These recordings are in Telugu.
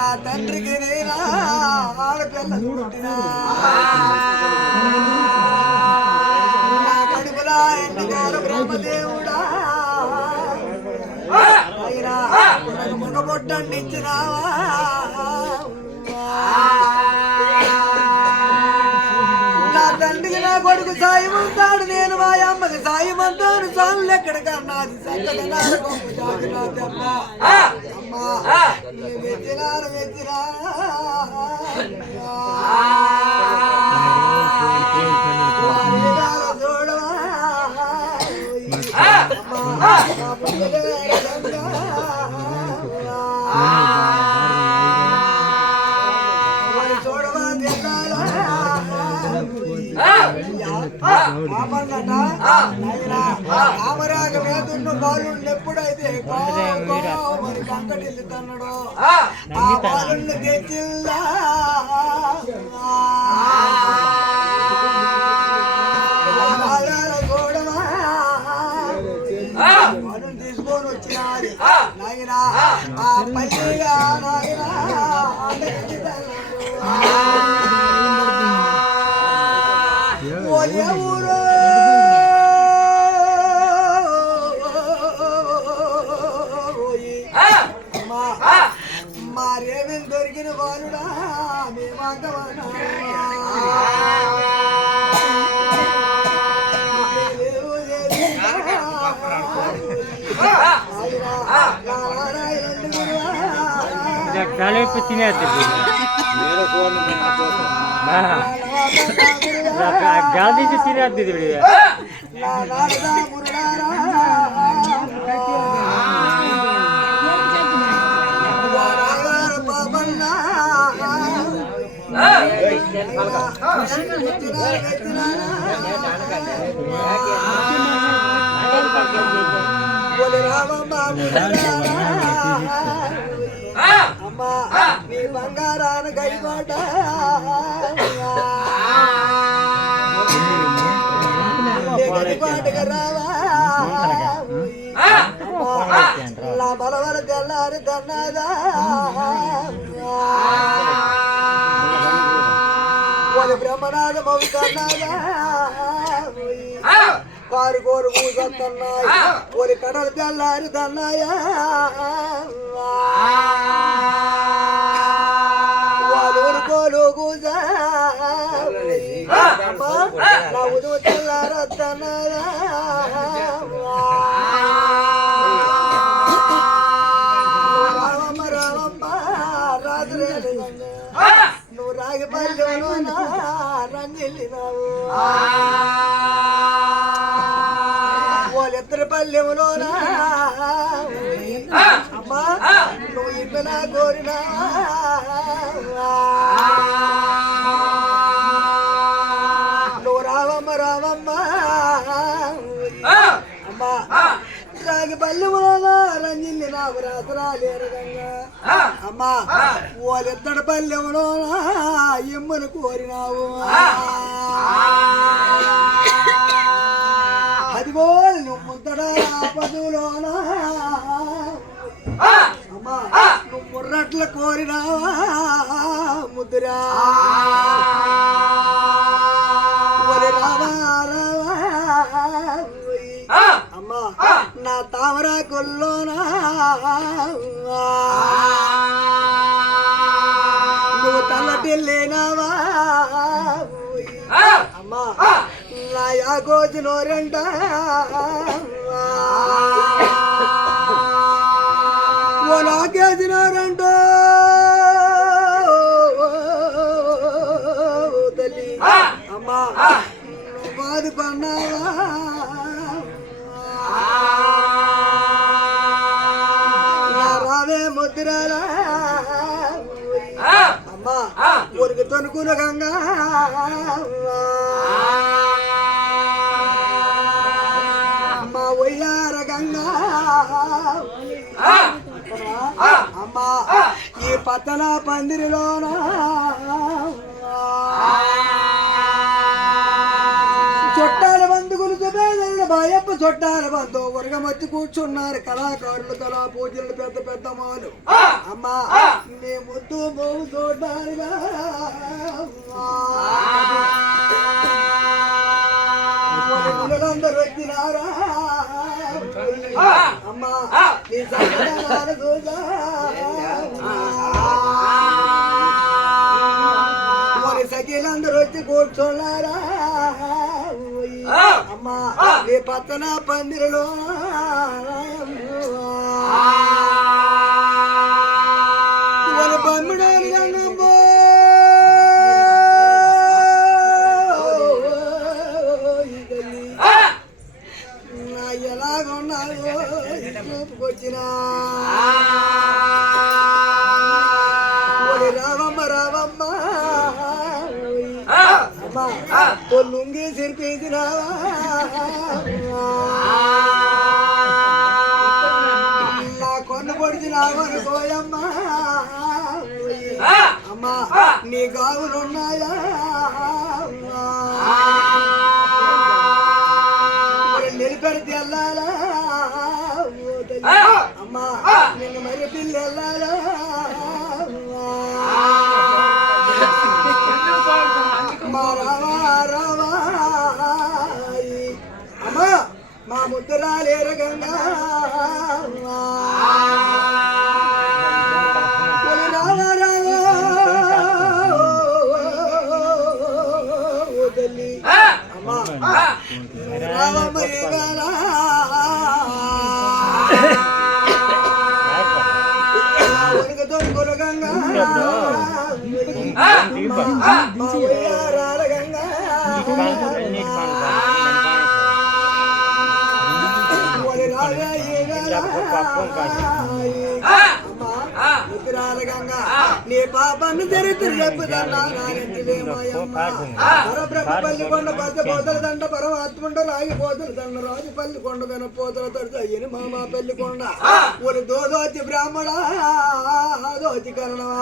నా తండ్రికి నేనా ఆడపిల్ల పుట్టినా నా కడుపులా ఎండిగారు బ్రహ్మదేవుడా అయినా మగబొట్టండి ఇచ్చినావా నా తండ్రికి నా కొడుకు సాయం అంటాడు నేను మా అమ్మకి సాయం అంటాను సానులు ఎక్కడికన్నా అది సక్కగా అమ్మా వెచ్చినారు వెచ్చినా రామరాగ మీద బాలు ఎప్పుడైతే మరి కంకటిల్లు తన్నడో ఆ బాలుని తెచ్చిల్లా చూడమా బాలుని తీసుకొని వచ్చినాడు నాయన ఆ పల్లిగా నాయన ఊరు మారేమేం దొరికిన బాలుడా మేమాకమన్నా गादी से तीन आदमी दे दिया అమ్మా నీ బంగారాన గైకోట గడిపాటుగా రావా నా బలవర తెల్లారి తన్నదా బ్రహ్మనాథ మౌ కన్నాదా కారు కోరు కూసొస్తున్నాయి ఒరి కడలు తెల్లారి తన్నాయా వాళ్ళూరు కోలు కూసా నా ఉదయం తెల్లారొస్తున్నాయా రామమ్మ రామమ్మ రాత్రి నువ్వు రాగిపల్లిలోనా రంజిల్లినావు వాళ్ళిద్దరి పల్లెములోనా అమ్మా నువ్వు ఇమ్మనా కోరినా నువ్వు రావమ్మ రావమ్మ అమ్మా రాగి పల్లెములోనా రంజిల్లి నాకు రాత్రాలేరగంగా అమ్మా వాళ్ళిద్దరి పల్లెములోనా ఇమ్మను కోరినావు అదిగో నువ్వు ముద్దడా పదులోనా అమ్మా నువ్వు ముర్రట్ల కోరినావా ముద్దురా అమ్మా నా తామరా కొల్లోనా నువ్వు తల్లటిల్లేనావా అమ్మా నా యాగోజు నోరెంట ఓ నాకేజు నోరెంట తల్లి అమ్మా నువ్వు బాధపడినావా రావే ముద్రాలా అమ్మా ఊరికి తొనుకున్న గంగా అమ్మా ఒయ్యార గంగా అమ్మా ఈ పత్తన పందిరిలోనా మాయప్ప చుట్టాల బంధు ఉరగమచ్చి కూర్చున్నారు కళాకారులు కళా పూజలు పెద్ద పెద్ద మాలు అమ్మా నీ ముద్దు మోవు చూడాలిగా అందరూ వచ్చినారా అమ్మా నీ సంగతి చూసా సఖీలందరూ వచ్చి కూర్చున్నారా అమ్మా నీ పక్కన పందిరిలో పంపిడాలి గంగమ్మో నా ఎలాగున్నాయో చూపుకొచ్చినా రావమ్మ రావమ్మ లుంగి సిరిపేసినావా నా కొన్ను పొడిచినావనుకోయమ్మా అమ్మా నీ గావులున్నాయా నిలిపెడితే వెళ్ళాలా అమ్మా నిన్ను మరి పిల్లి వెళ్ళాలా అమ్మా మా ముద్దురాలేరు గంగా తల్లి అమ్మా రామమ్మ దొంగలు గంగా గంగా గంగా నీ పాపను చరిత్ర చెప్పుదన్నాపల్లి కొండ పచ్చ పోతల దండ పరమాత్ముండ రాగి పోతల దండ రాజు పల్లి కొండ వెన పోతల తడిని మామా పెళ్లి కొండ ఒరి దోదోచి బ్రాహ్మణ దోచి కరణవా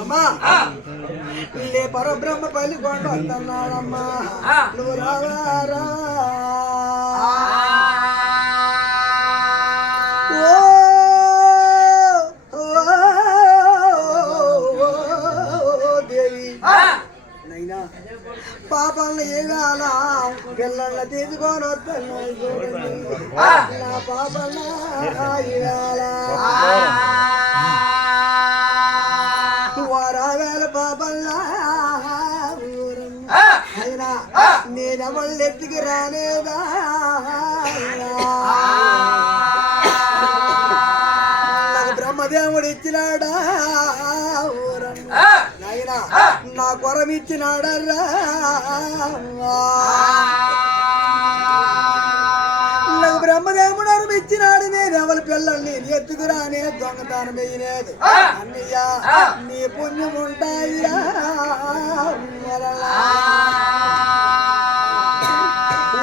అమ్మా లే పరబ్రహ్మ పల్లి కొండ వస్తున్నాడమ్మా నువ్వు రావారా దేవి నైనా పాపల్ని ఏగాల పిల్లల్ని తీసుకొని వస్తున్నాయి చూడండి నా పాపల్ని వారావేల పాపల్లా అయినా నేనెవళ్ళు ఎత్తికి రానేదా నాకు బ్రహ్మదేవుడు ఇచ్చినాడా నాయనా నా కొరం ఇచ్చినాడర్రా నాకు బ్రహ్మదేవుడు ఇచ్చినాడు నేను ఎవరి పిల్లల్ని ఎత్తుకురానే దొంగతనం వేయలేదు అన్నయ్య నీ పుణ్యం ఉంటాయిరా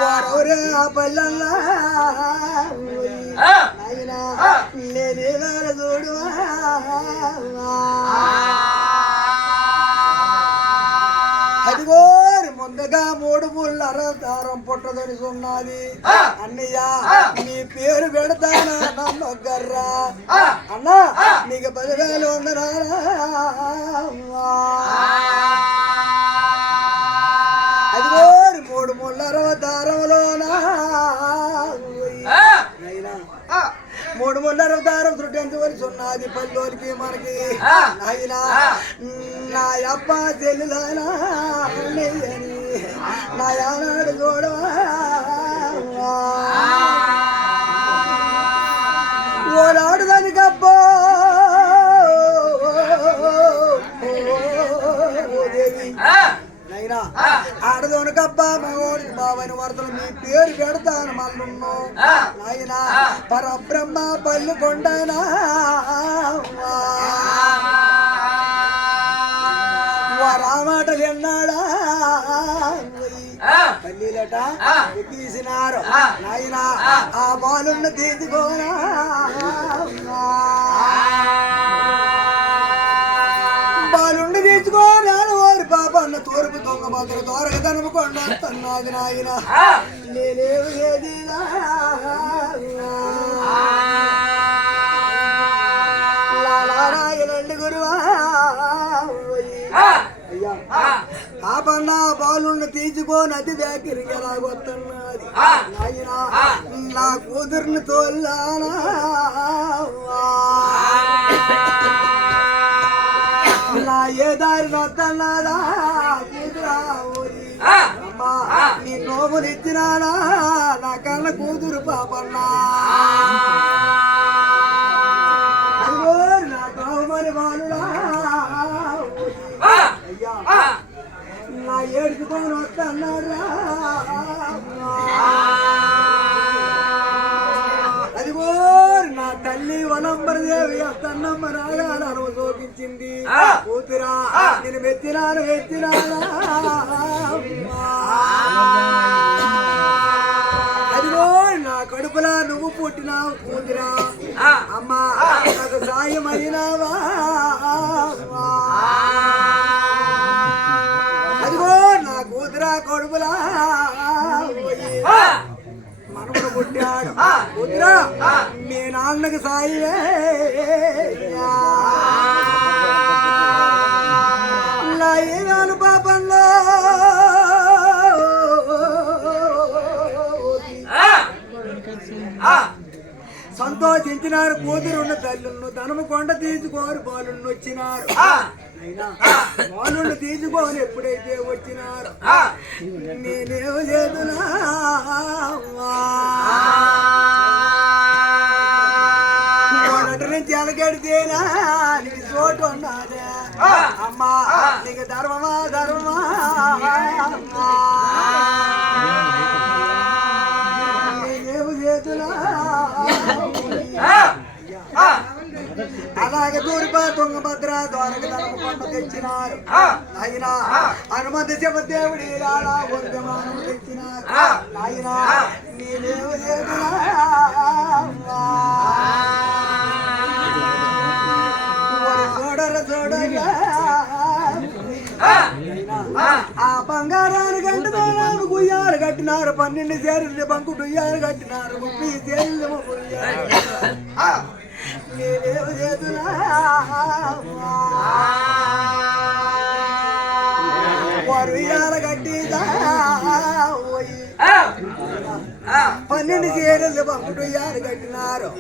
వారెవరే ఆ పల్లెల్లా అయినా నేనే వేర చూడు అదిగోరి ముందుగా 3 ముళ్ళ అరవతారం పుట్టదని ఉన్నది అన్నయ్య నీ పేరు పెడతానా నమ్మొగ్గర్రా అన్నా నీకు 10,000 ఉండరా అదిగోరి 3 ముళ్ళ అరవతారంలోనా 3 ముళ్ళ అరవతారం చుట్టెంతవలసి ఉన్నది పల్లెకి మనకి అయినా నా అప్ప చెల్లులానా నా యానాడు చూడవా ఓనాడు దానికబ్బో దేవి నైనా ఆడదోనకబ్బ మగోడికి బావని వరదలు మీ పేరు పెడతాను మళ్ళున్నో నాయనా పరబ్రహ్మ పల్లి కొండనా రామాటలు ఎన్నాడా పల్లీలట తీసినారు నాయన ఆ బాలున్న తీసుకోనా బాలుండి తీసుకో కొండ తూర్పు దొంగ మాత్రం దొరక తనము కొండ తన్నాది నాయన నేనేమి ఏదిరా లాలారాయనండి గురువా అయ్యా ఆ పన్న బాలుని తీసుకొని అతి దగ్గరికి ఎలాగొస్తున్నది నాయన నా కూతుర్ని తోలానా నా ఏ దారి నొత్తన్నారా కూతురా అమ్మా నీ నోమునిచ్చినానా నా కన్న కూతురు పాపన్నా నా కామని బాలుడా అయ్యా నా ఏడుచుకొని వస్తున్నారా అదిగో నా తల్లి వనంబరదేవి అత్తన్నమ్మ రాగాను అనువు చూపించింది కూతురా నేను వెత్తినానా అదిగో నా కడుపులా నువ్వు పుట్టినావు కూతురా అమ్మా నాకు సాయం అయినావా అదిగో నా కూతురా కడుపులా మనముడు పుట్టాడు కూతురా మీ నాన్నకి సాయే నా ఏనాను పాపంలో సంతోషించినారు కూతురున్న తల్లును ధనము కొండ తీసుకొని బాలుని వచ్చినారు బాలుని తీసుకొని ఎప్పుడైతే వచ్చినారు నేనేమో చేతున్నా మొదటి నుంచి అలగడితేనా నీ చోటు ఉన్నదే అమ్మా నీకు ధర్మమా నేనేమో చేతున్నా అలాగే దూరిపా తుంగభద్ర ద్వారక ధనము కొండ తెచ్చినారు ఆయన హనుమంత శివదేవుడి లాలా వందమానం తెచ్చినారు ఆయన నేనేమో చేతున్నా చూడరా ఆ బంగారాన్ని గంటతో గుయ్యాలు కట్టినారు 12 చేరులు బంకు గుయ్యాలు కట్టినారు 30 చేరులు నేనేమో చేతున్నా వారు ఇయాల కట్టిదా 12 చేరులు బంకు గుయ్యాలు కట్టినారు